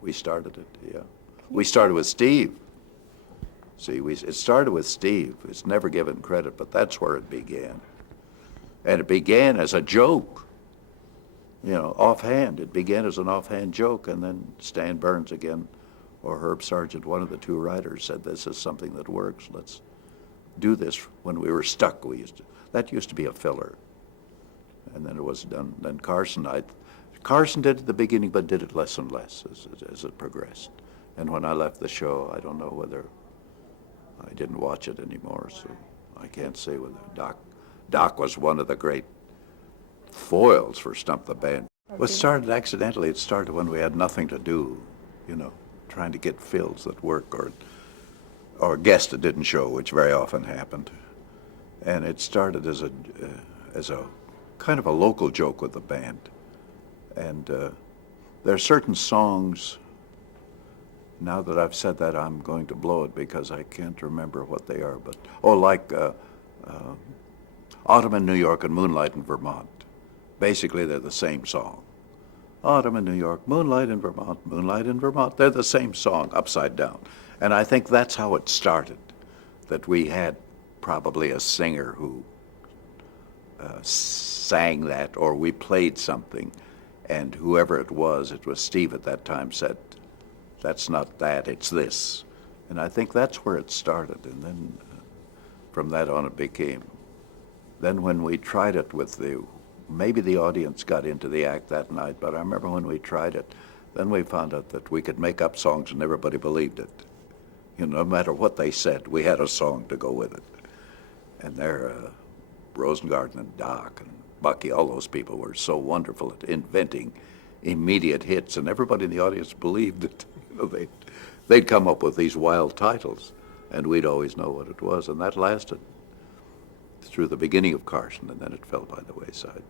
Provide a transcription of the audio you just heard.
We started it, yeah. We started with Steve. See, it started with Steve. It's never given credit, but that's where it began. And it began as a joke, offhand. It began as an offhand joke, and then Stan Burns again, or Herb Sargent, one of the two writers, said, this is something that works. Let's do this. When we were stuck, that used to be a filler. And then it was done. Then Carson did it at the beginning, but did it less and less as it progressed. And when I left the show, I don't know whether I didn't watch it anymore, so I can't say whether Doc was one of the great foils for Stump the Band. Well, it started accidentally. It started when we had nothing to do, trying to get fills that work or a guest that didn't show, which very often happened. And it started as a kind of a local joke with the band. And there are certain songs, now that I've said that, I'm going to blow it because I can't remember what they are, but, like Autumn in New York and Moonlight in Vermont. Basically, they're the same song. Autumn in New York, Moonlight in Vermont, Moonlight in Vermont. They're the same song, upside down. And I think that's how it started, that we had probably a singer who sang that, or we played something, and whoever it was Steve at that time, said, that's not that, it's this. And I think that's where it started, and then from that on it became. Then when we tried it with maybe the audience got into the act that night, but I remember when we tried it, then we found out that we could make up songs and everybody believed it. No matter what they said, we had a song to go with it. And there, Rosengarten and Doc and Bucky, all those people were so wonderful at inventing immediate hits, and everybody in the audience believed it. They'd come up with these wild titles, and we'd always know what it was, and that lasted through the beginning of Carson, and then it fell by the wayside.